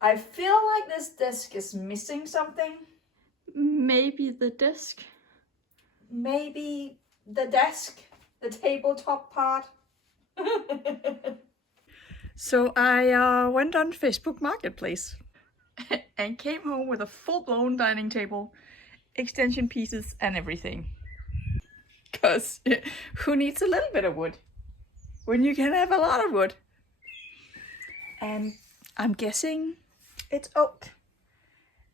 I feel like this desk is missing something. Maybe the disc? Maybe the desk, the tabletop part. So I went on Facebook Marketplace and came home with a full-blown dining table, extension pieces and everything. Cause who needs a little bit of wood when you can have a lot of wood? And I'm guessing it's oak.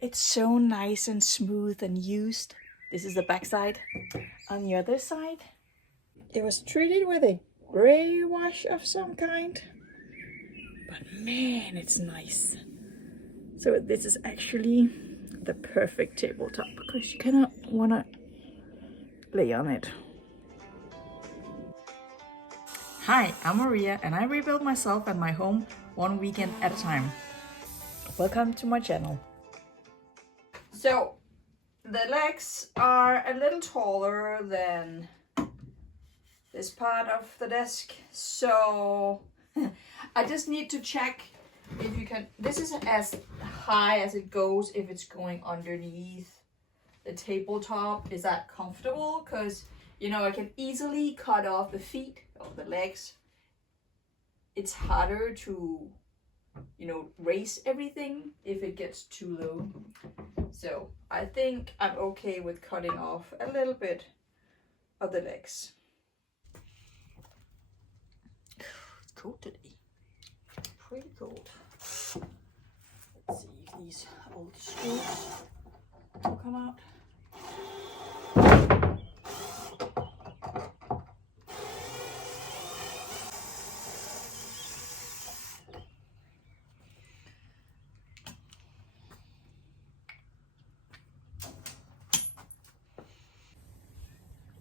It's so nice and smooth and used. This is the back side. On the other side, it was treated with a gray wash of some kind. But man, it's nice. So this is actually the perfect tabletop because you kind of want to lay on it. Hi, I'm Maria and I rebuild myself and my home one weekend at a time. Welcome to my channel. So the legs are a little taller than this part of the desk. So I just need to check if you can, this is as high as it goes if it's going underneath the tabletop. Is that comfortable? Because, you know, I can easily cut off the feet or the legs. It's harder to, you know, raise everything if it gets too low. So I think I'm okay with cutting off a little bit of the legs. It's cold today. Pretty cold. Let's see if these old screws will come out.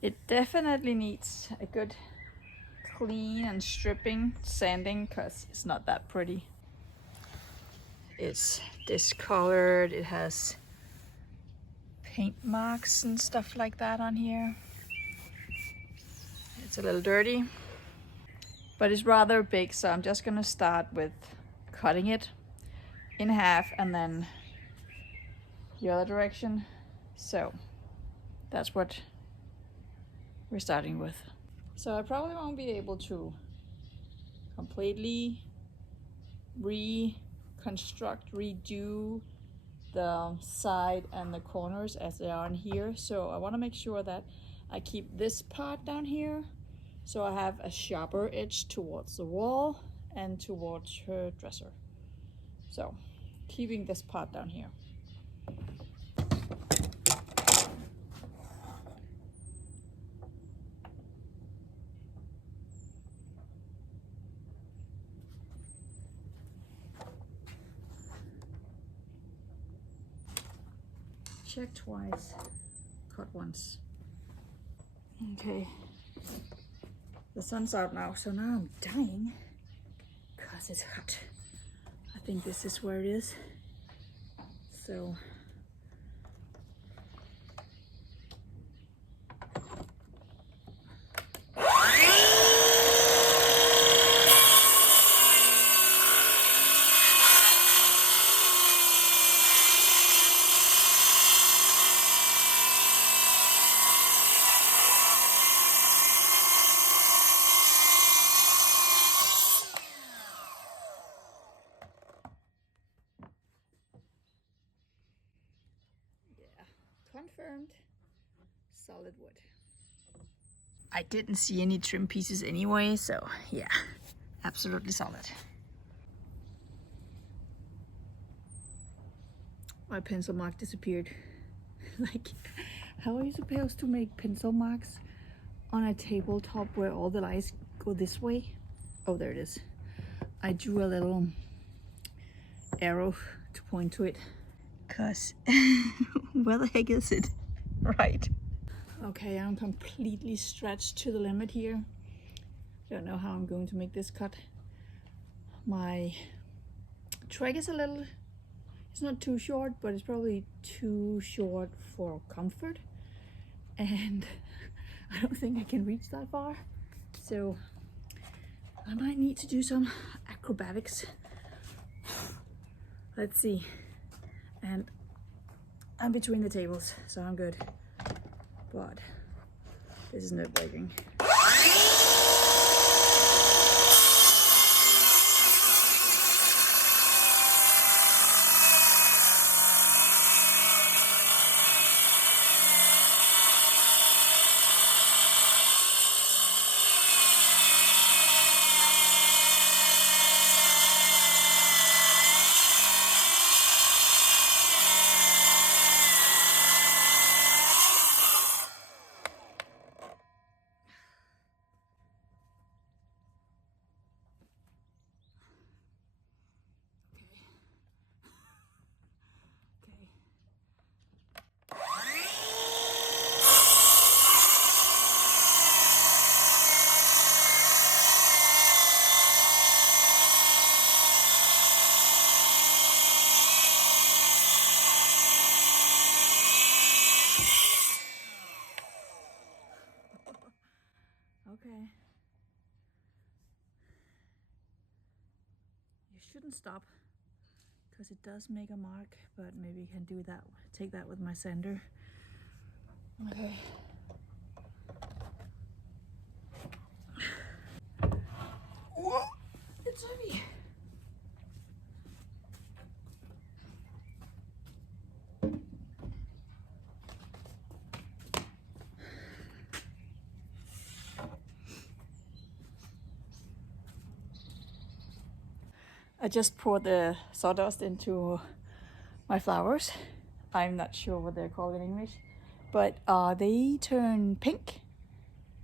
It definitely needs a good clean and stripping, sanding, because it's not that pretty. It's discolored, it has paint marks and stuff like that on here. It's a little dirty, but it's rather big, so I'm just gonna start with cutting it in half and then the other direction. So that's what we're starting with. So I probably won't be able to completely reconstruct, redo the side and the corners as they are in here. So I want to make sure that I keep this part down here so I have a sharper edge towards the wall and towards her dresser. So keeping this part down here. Check twice, cut once. Okay, the sun's out now, so now I'm dying because it's hot. I think this is where it is. So confirmed, solid wood. I didn't see any trim pieces anyway, so yeah, absolutely solid. My pencil mark disappeared. Like, how are you supposed to make pencil marks on a tabletop where all the lines go this way? Oh, there it is. I drew a little arrow to point to it. Cause where the heck is it? Right. Okay, I'm completely stretched to the limit here. Don't know how I'm going to make this cut. My track is a little, it's not too short, but it's probably too short for comfort. And I don't think I can reach that far. So I might need to do some acrobatics. Let's see. And I'm between the tables, so I'm good. But this is not working. Okay. You shouldn't stop because it does make a mark, but maybe you can do that, take that with my sander. Okay. Whoa, it's heavy. I just poured the sawdust into my flowers. I'm not sure what they're called in English, but they turn pink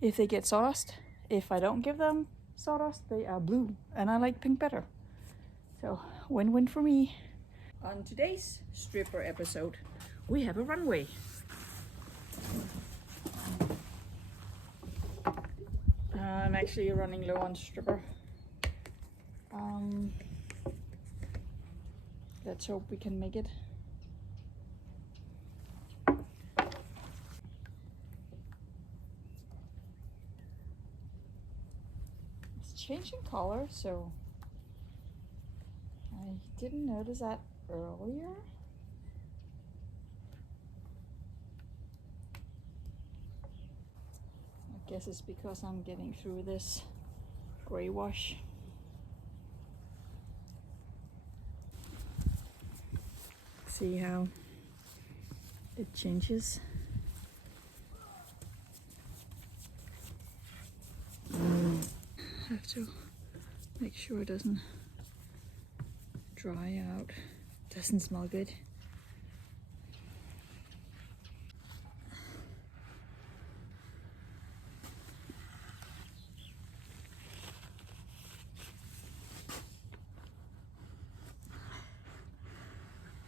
if they get sawdust. If I don't give them sawdust, they are blue, and I like pink better. So win-win for me. On today's stripper episode, we have a runway. I'm actually running low on stripper. Let's hope we can make it. It's changing color, so I didn't notice that earlier. I guess it's because I'm getting through this gray wash. See how it changes. Have to make sure it doesn't dry out. Doesn't smell good.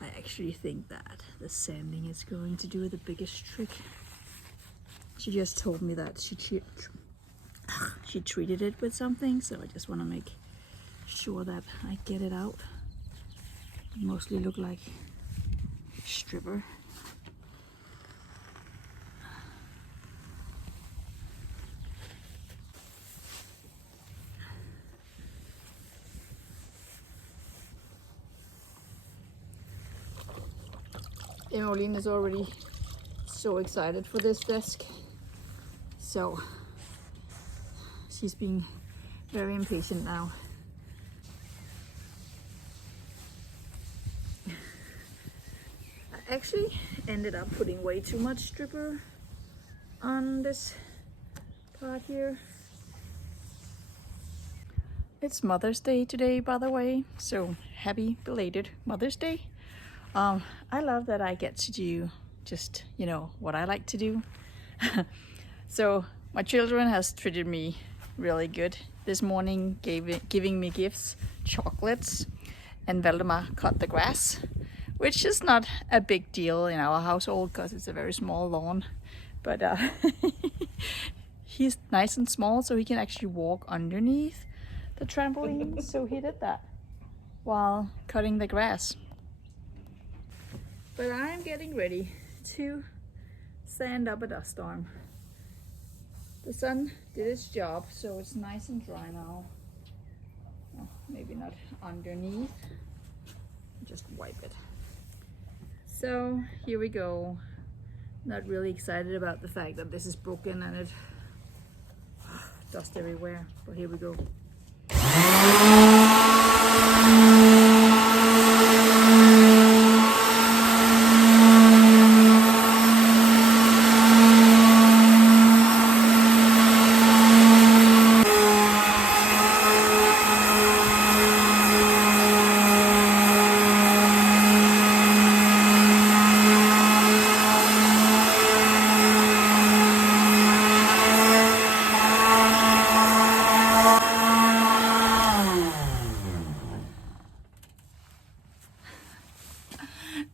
I actually think that the sanding is going to do the biggest trick. She just told me that she treated it with something, so I just want to make sure that I get it out. It mostly look like stripper. Emmeline is already so excited for this desk, so she's being very impatient now. I actually ended up putting way too much stripper on this part here. It's Mother's Day today, by the way, so happy belated Mother's Day. I love that I get to do just, you know, what I like to do. So my children has treated me really good this morning, giving me gifts, chocolates, and Valdemar cut the grass, which is not a big deal in our household because it's a very small lawn, but he's nice and small, so he can actually walk underneath the trampoline. So he did that while cutting the grass. But I'm getting ready to sand up a dust storm. The sun did its job, so it's nice and dry now. Oh, maybe not underneath, just wipe it. So here we go. Not really excited about the fact that this is broken and it dust everywhere, but here we go.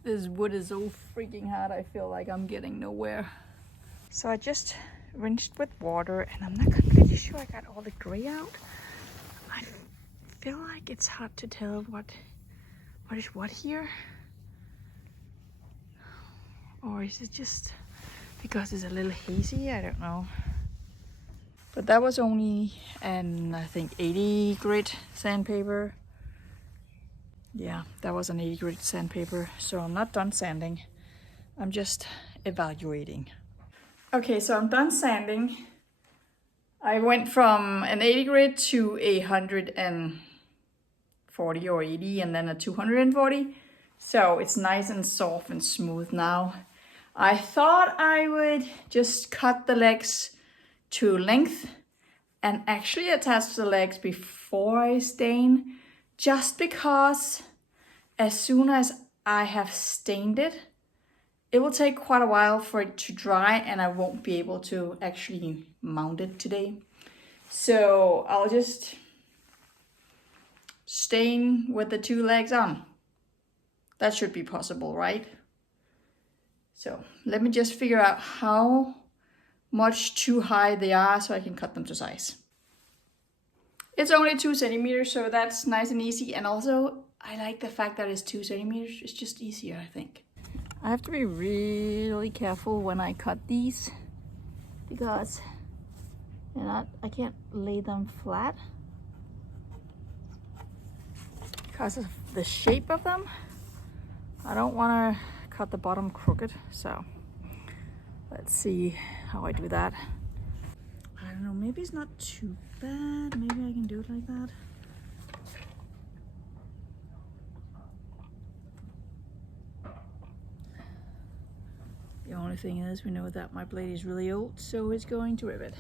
This wood is so freaking hard, I feel like I'm getting nowhere. So I just rinsed with water and I'm not completely sure I got all the gray out. I feel like it's hard to tell what is what here. Or is it just because it's a little hazy? I don't know. But that was only an, I think, 80 grit sandpaper. Yeah, that was an 80 grit sandpaper, so I'm not done sanding. I'm just evaluating. Okay, so I'm done sanding. I went from an 80 grit to a 140 or 80 and then a 240. So it's nice and soft and smooth now. I thought I would just cut the legs to length and actually attach the legs before I stain, just because as soon as I have stained it, it will take quite a while for it to dry and I won't be able to actually mount it today. So I'll just stain with the two legs on. That should be possible, right? So let me just figure out how much too high they are so I can cut them to size. It's only 2 centimeters, so that's nice and easy. And also, I like the fact that it's 2 centimeters. It's just easier, I think. I have to be really careful when I cut these because I can't lay them flat because of the shape of them. I don't want to cut the bottom crooked, so let's see how I do that. I don't know, maybe it's not too bad. Maybe I can do it like that. The only thing is, we know that my blade is really old, so it's going to rivet.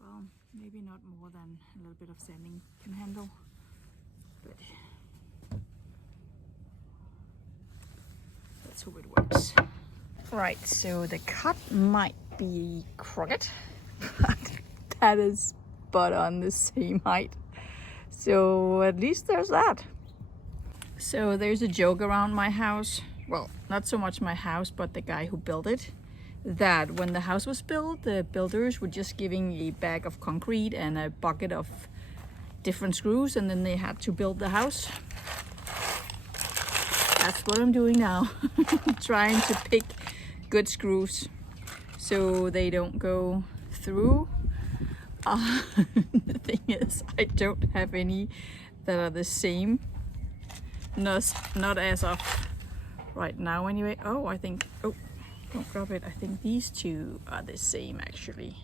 Well, maybe not more than a little bit of sanding can handle, but let's hope it works. Right, so the cut might be crooked, but that is spot on the same height. So at least there's that. So there's a joke around my house. Well, not so much my house, but the guy who built it. That when the house was built, the builders were just giving a bag of concrete and a bucket of different screws, and then they had to build the house. That's what I'm doing now. Trying to pick good screws so they don't go through. The thing is, I don't have any that are the same. Not as of right now anyway. Oh, I think, oh, don't grab it. I think these two are the same actually.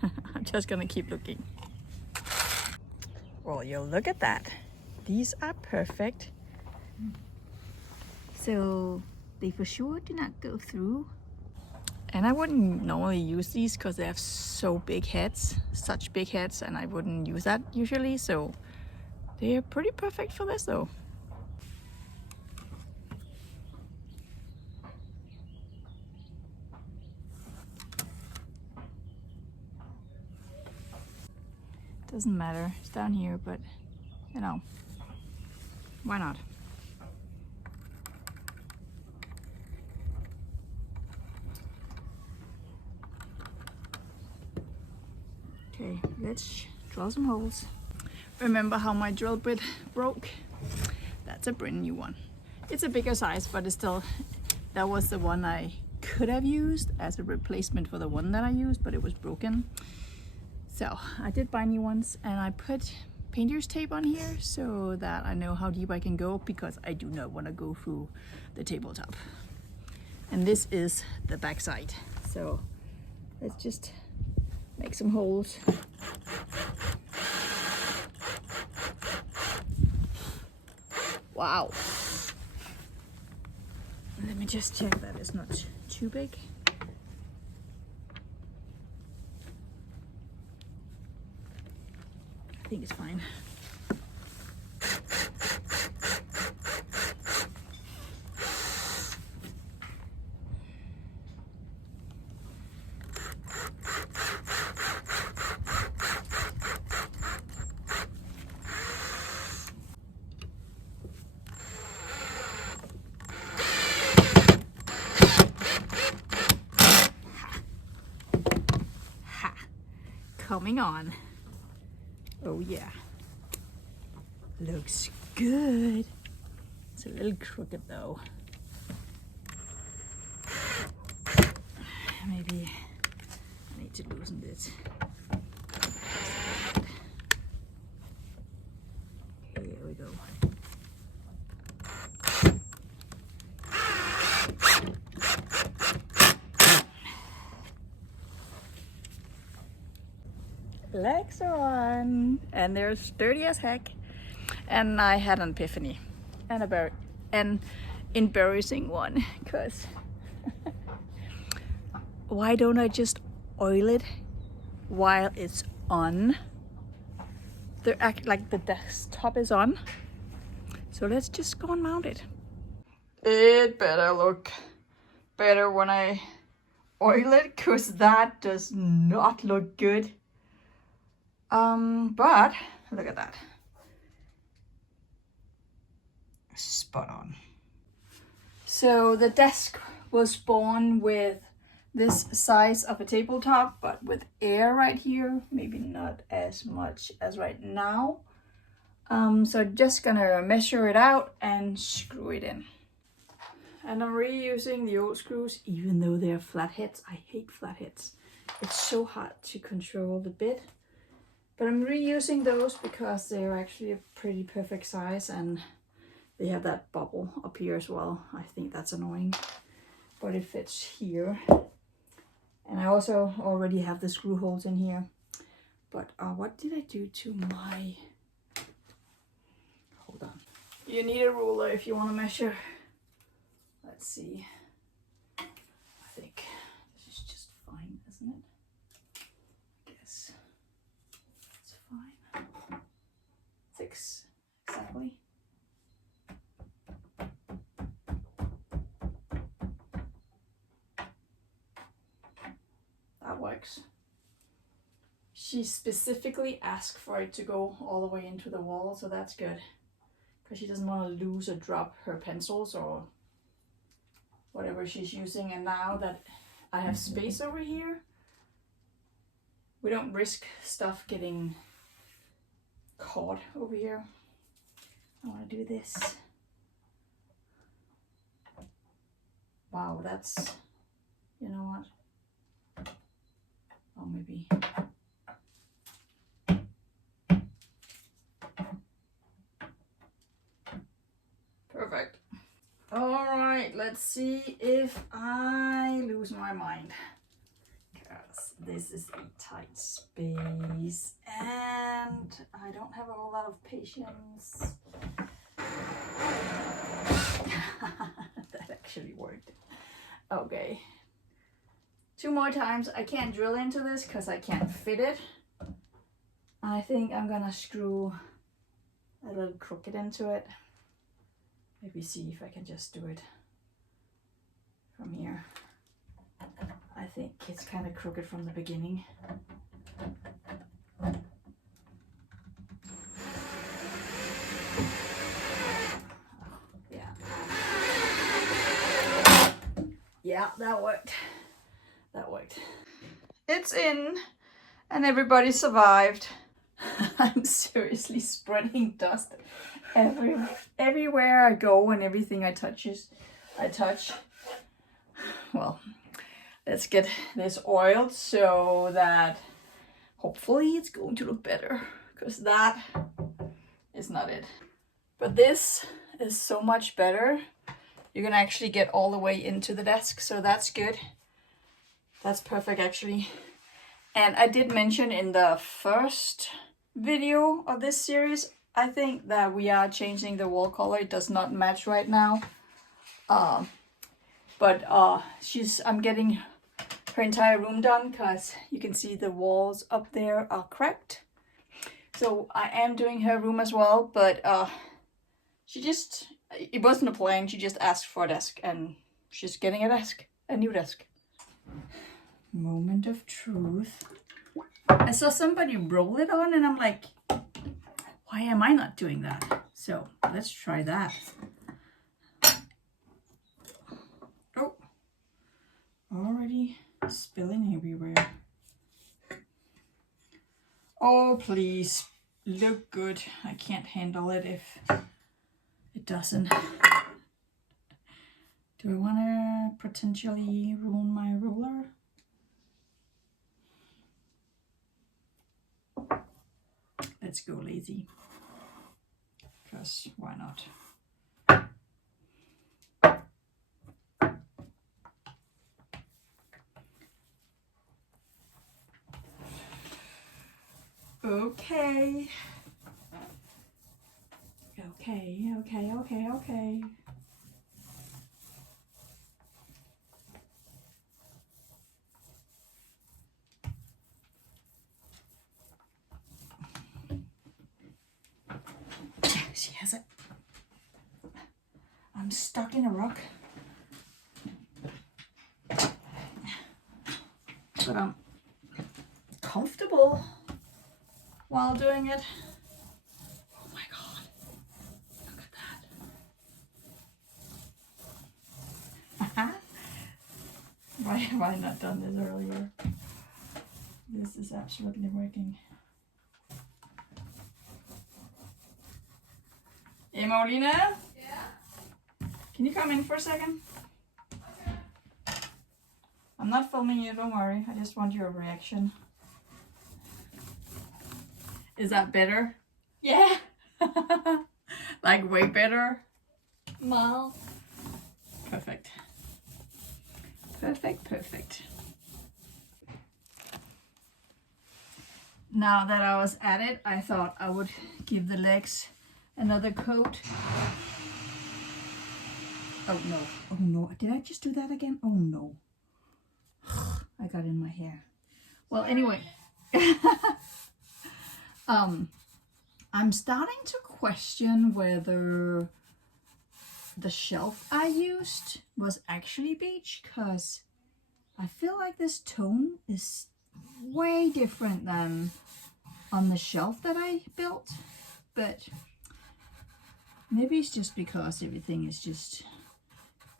I'm just gonna keep looking. Well, you look at that. These are perfect. So they for sure do not go through. And I wouldn't normally use these because they have so big heads, such big heads, and I wouldn't use that usually. So they are pretty perfect for this though. Doesn't matter, it's down here, but you know, why not? Okay, let's drill some holes. Remember how my drill bit broke? That that's a brand new one. It's a bigger size, but it's still, that was the one I could have used as a replacement for the one that I used, but it was broken. So I did buy new ones, and I put painter's tape on here so that I know how deep I can go, because I do not want to go through the tabletop. And this is the back side. So let's just make some holes. Wow. Let me just check that it's not too big. I think it's fine. Coming on. Oh yeah. Looks good. It's a little crooked though. Maybe I need to loosen it. Okay, here we go. Legs are on, and they're sturdy as heck. And I had an epiphany, and an embarrassing one, because why don't I just oil it while it's on? They're act like the desktop is on. So let's just go and mount it. It better look better when I oil it, because that does not look good. But look at that. Spot on. So the desk was born with this size of a tabletop, but with air right here, maybe not as much as right now. So I'm just gonna measure it out and screw it in. And I'm reusing the old screws, even though they're flatheads. I hate flatheads. It's so hard to control the bit. But I'm reusing those because they're actually a pretty perfect size, and they have that bubble up here as well. I think that's annoying, but it fits here. And I also already have the screw holes in here. But what did I do to my... Hold on. You need a ruler if you want to measure. Let's see. I think this is just fine, isn't it? I guess it's fine. 6 exactly. That works. She specifically asked for it to go all the way into the wall, so that's good. Because she doesn't want to lose or drop her pencils or whatever she's using. And now that I have space over here, we don't risk stuff getting caught over here. I want to do this. Wow, that's, you know what? Oh, maybe. Perfect. All right, let's see if I lose my mind. Because this is a tight space and I don't have a whole lot of patience. That actually worked. Okay. 2 more times. I can't drill into this because I can't fit it. I think I'm gonna screw a little crooked into it. Maybe see if I can just do it from here. I think it's kind of crooked from the beginning. Yeah, that worked. That worked. It's in, and everybody survived. I'm seriously spreading dust everywhere I go and everything I touch. Well, let's get this oiled so that hopefully it's going to look better, because that is not it. But this is so much better. You can actually get all the way into the desk, so that's good. That's perfect actually. And I did mention in the first video of this series, I think, that we are changing the wall color. It does not match right now. But I'm getting her entire room done, because you can see the walls up there are cracked. So I am doing her room as well, but it wasn't a plan. She just asked for a desk, and she's getting a new desk. Moment of truth. I saw somebody roll it on, and I'm like, why am I not doing that? So let's try that. Oh, already spilling everywhere. Oh, please look good. I can't handle it if it doesn't. Do I want to potentially ruin my ruler? Let's go lazy, because why not? Okay. Okay. She has it. I'm stuck in a rock. But I'm comfortable while doing it. Oh my god. Look at that. Why have I not done this earlier? This is absolutely working. Emolina? Yeah? Can you come in for a second? Okay. I'm not filming you, don't worry. I just want your reaction. Is that better? Yeah. Like way better? Mal. Perfect. Perfect. Now that I was at it, I thought I would give the legs another coat. Oh no, did I just do that again? Oh no. I got in my hair. Well, anyway. I'm starting to question whether the shelf I used was actually beige, because I feel like this tone is way different than on the shelf that I built, but maybe it's just because everything is just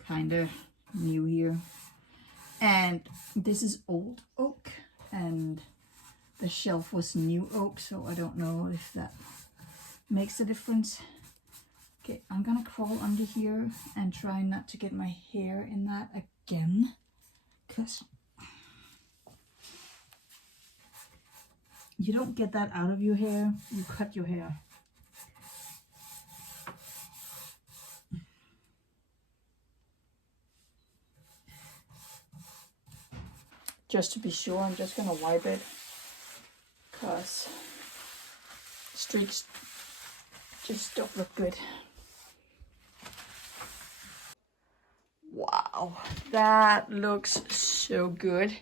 kind of new here. And this is old oak, and the shelf was new oak, so I don't know if that makes a difference. Okay, I'm gonna crawl under here and try not to get my hair in that again, because you don't get that out of your hair, you cut your hair. Just to be sure, I'm just gonna wipe it, because streaks just don't look good. Wow, that looks so good.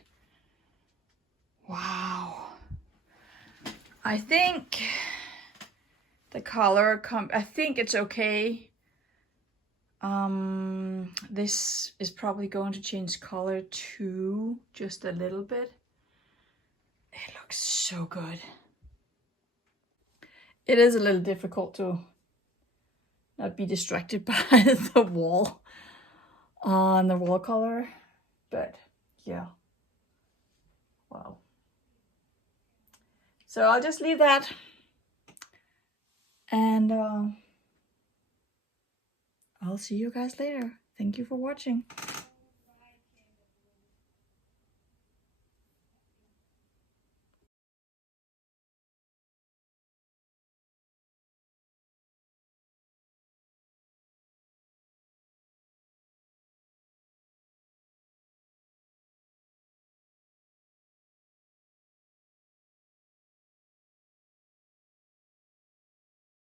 Wow. I think the color I think it's okay. This is probably going to change color too, just a little bit. It looks so good. It is a little difficult to not be distracted by the wall on the wall color, but yeah. Wow. So I'll just leave that, and I'll see you guys later. Thank you for watching.